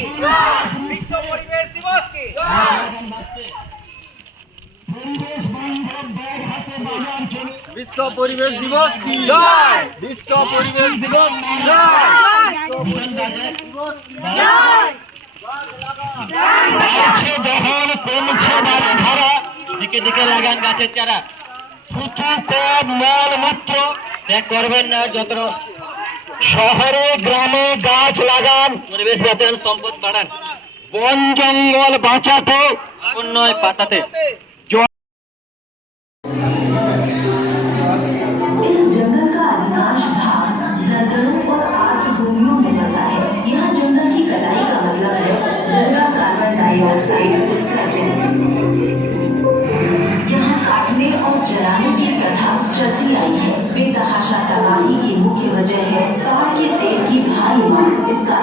কি বিশ্ব পরিবেশ দিবস কি বিশ্ব পরিবেশ দিবস কি জয় বিশ্ব পরিবেশ দিবস কি জয় দিকে দিকে লাগান গাছের চারা থুতু কম মল মূত্র ত্যাগ করবেন না। যত শহরে গ্রামে গাছ লাগান, পরিবেশ বাঁচান, সম্পদ বাড়ান, বন জঙ্গল বাঁচাতে নয় পাতাতে। इस जंगल का अधिकांश भाग दलदलों और आर्द्र भूमियों में बसा है। यहाँ जंगल की कटाई का मतलब है पूरा कार्बन डाइऑक्साइड उत्सर्जन। यहाँ काटने और जलाने की प्रथा चलती आई है। बेतहाशा तबाही की मुख्य वजह है ताड़ के तेल की भारी मांग। इसका